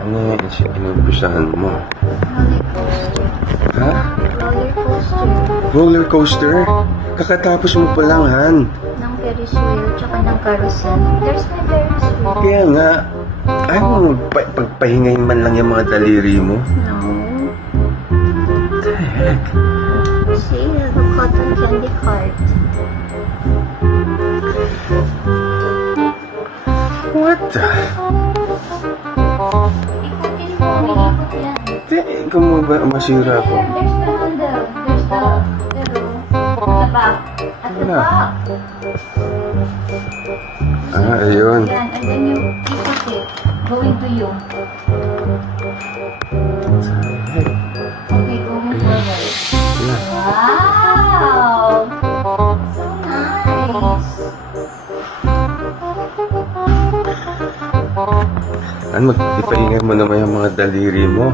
Ano yan? Inumpisahan mo? Ha? Roller coaster? Kakatapos mo pa lang, Han. Ng Ferris wheel, tsaka ng carousel. There's no Ferris wheel. Kaya nga, ayaw mo pagpahingayin man lang yung mga daliri mo? No. What the heck? See, the cotton candy cart. What the? Ikutin mo, umiikot yan. Ikaw mo ba masira ko? There's the handle. There's the back. At the back. Ayun. Yan, and then you ikot it. Going to you. Okay, going forward. Yeah. Wow! So nice. Ano, ipahinga mo naman yung mga daliri mo.